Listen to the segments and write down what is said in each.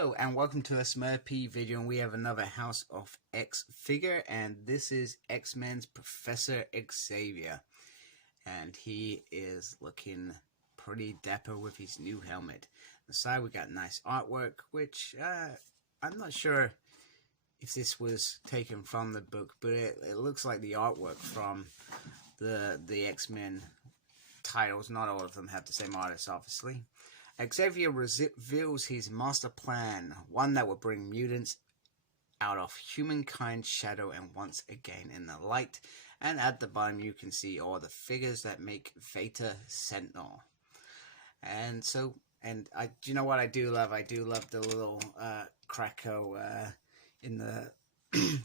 Hello and welcome to a Smurfy video, and we have another House of X figure, and this is X-Men's Professor Xavier, and he is looking pretty dapper with his new helmet. On the side we got nice artwork, which I'm not sure if this was taken from the book, but it looks like the artwork from the X-Men titles. Not all of them have the same artist, obviously. Xavier reveals his master plan, one that will bring mutants out of humankind's shadow and once again in the light. And at the bottom you can see all the figures that make Veta Sentinel. And so, do you know what I do love? I do love the little Krakow in the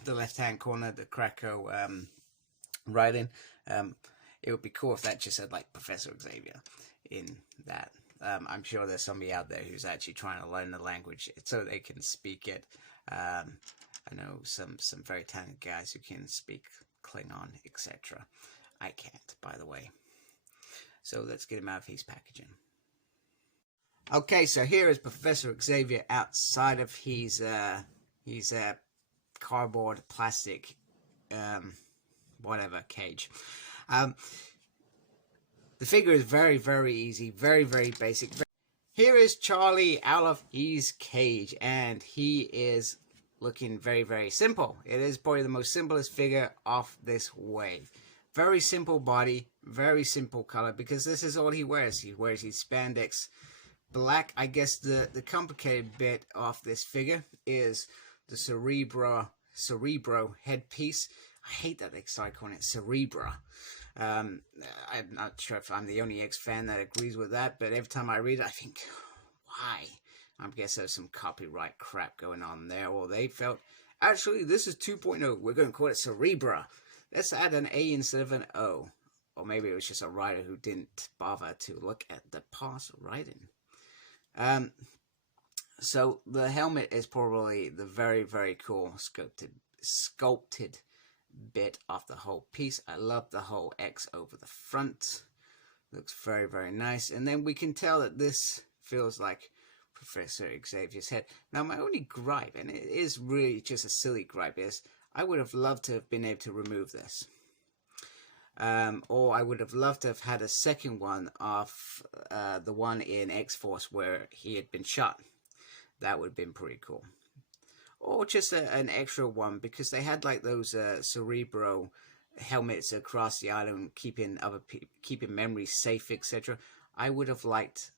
the left hand corner, the Krakow writing. It would be cool if that just said like Professor Xavier in that. I'm sure there's somebody out there who's actually trying to learn the language so they can speak it. I know some very talented guys who can speak Klingon, etc. I can't, by the way. So let's get him out of his packaging. Okay, so here is Professor Xavier outside of his cardboard, plastic, whatever cage. The figure is very, very easy, very, very basic. Here is Charlie out of his cage, and he is looking very, very simple. It is probably the most simplest figure of this wave. Very simple body, very simple color, because this is all he wears. He wears his spandex black. I guess the complicated bit of this figure is the Cerebro headpiece. I hate that they start calling it Cerebra. I'm not sure if I'm the only X fan that agrees with that, but every time I read it, I think, why? I guess there's some copyright crap going on there, or they felt, actually, this is 2.0, we're going to call it Cerebra. Let's add an A instead of an O. Or maybe it was just a writer who didn't bother to look at the past writing. So the helmet is probably the very, very cool sculpted bit of the whole piece. I love the whole X over the front. Looks very, very nice. And then we can tell that this feels like Professor Xavier's head. Now my only gripe, and it is really just a silly gripe, is I would have loved to have been able to remove this. Or I would have loved to have had a second one of the one in X-Force where he had been shot. That would have been pretty cool. Or just an extra one, because they had like those Cerebro helmets across the island, keeping memories safe, etc. I would have liked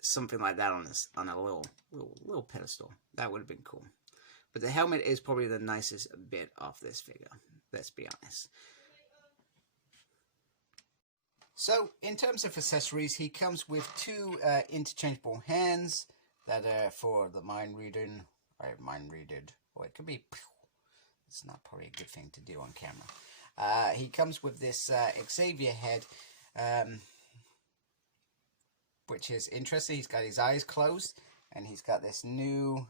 something like that on a little pedestal. That would have been cool. But the helmet is probably the nicest bit of this figure. Let's be honest. So in terms of accessories, he comes with two interchangeable hands that are for the mind reading. Mind readed, or it could be. It's not probably a good thing to do on camera. He comes with this Xavier head, which is interesting. He's got his eyes closed, and he's got this new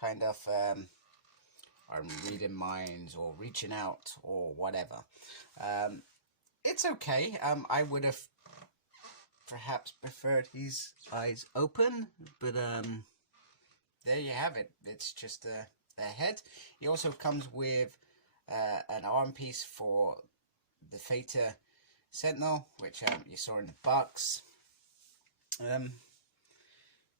kind of I'm reading minds or reaching out or whatever. It's okay. I would have perhaps preferred his eyes open, but there you have it. It's just a head. He also comes with an arm piece for the Veta Sentinel, which you saw in the box.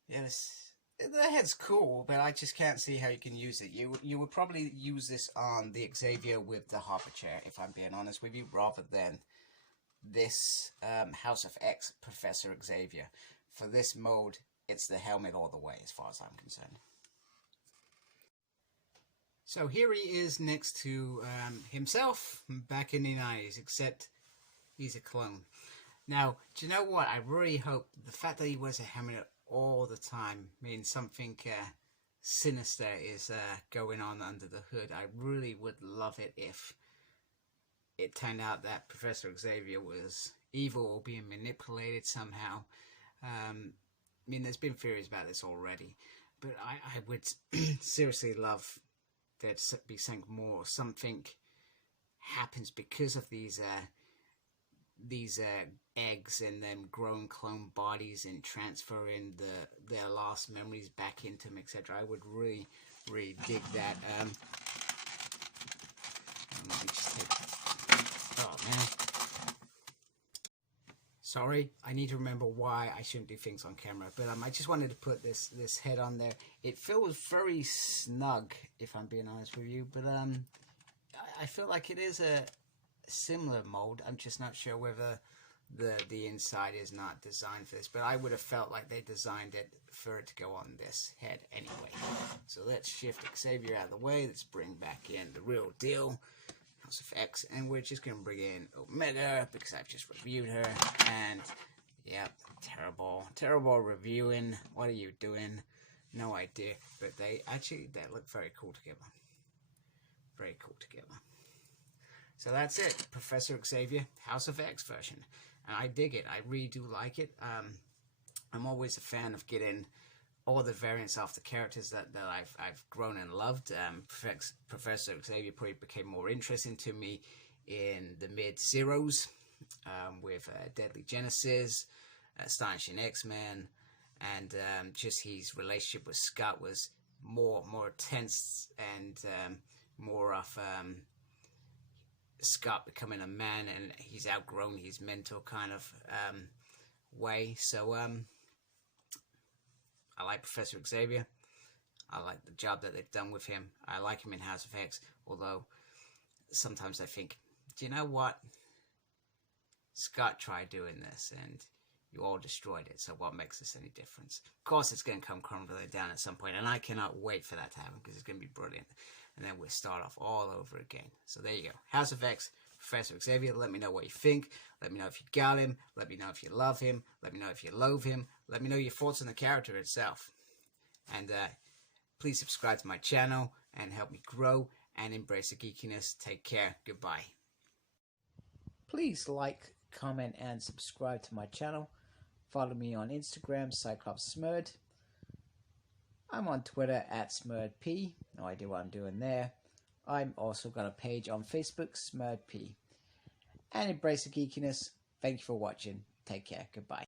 Yes, the head's cool, but I just can't see how you can use it. You would probably use this on the Xavier with the hopper chair, if I'm being honest with you, rather than this House of X Professor Xavier. For this mode, it's the helmet all the way, as far as I'm concerned. So here he is next to himself back in the 90s, except he's a clone. Now, do you know what? I really hope the fact that he wears a helmet all the time means something sinister is going on under the hood. I really would love it if it turned out that Professor Xavier was evil or being manipulated somehow. I mean, there's been theories about this already, but I would seriously love there to be something more. Something happens because of these these eggs and then growing clone bodies and transferring their lost memories back into them, etc. I would really dig that. Let me just take. Oh man. Sorry, I need to remember why I shouldn't do things on camera. But I just wanted to put this head on there. It feels very snug, if I'm being honest with you. But I feel like it is a similar mold. I'm just not sure whether the inside is not designed for this. But I would have felt like they designed it for it to go on this head anyway. So let's shift Xavier out of the way. Let's bring back in the real deal, House of X, and we're just going to bring in Omega because I've just reviewed her, and yep, terrible reviewing. What are you doing? No idea, but they look very cool together. Very cool together. So that's it, Professor Xavier, House of X version, and I dig it. I really do like it. I'm always a fan of getting all the variants off the characters that I've grown and loved. Professor Xavier probably became more interesting to me in the mid-zeros with Deadly Genesis, Astonishing X-Men, and just his relationship with Scott was more tense and more of Scott becoming a man, and he's outgrown his mental kind of way. So I like Professor Xavier. I like the job that they've done with him. I like him in House of X, although sometimes I think, do you know what? Scott tried doing this, and you all destroyed it, so what makes this any difference? Of course, it's going to come crumbling down at some point, and I cannot wait for that to happen, because it's going to be brilliant. And then we'll start off all over again. So there you go. House of X, Professor Xavier. Let me know what you think. Let me know if you got him. Let me know if you love him. Let me know if you loathe him. Let me know your thoughts on the character itself. And please subscribe to my channel and help me grow and embrace the geekiness. Take care. Goodbye. Please like, comment, and subscribe to my channel. Follow me on Instagram, Cyclops Smurd. I'm on Twitter at SmurdP. No idea what I'm doing there. I'm also got a page on Facebook, SmurdP. And embrace the geekiness. Thank you for watching. Take care. Goodbye.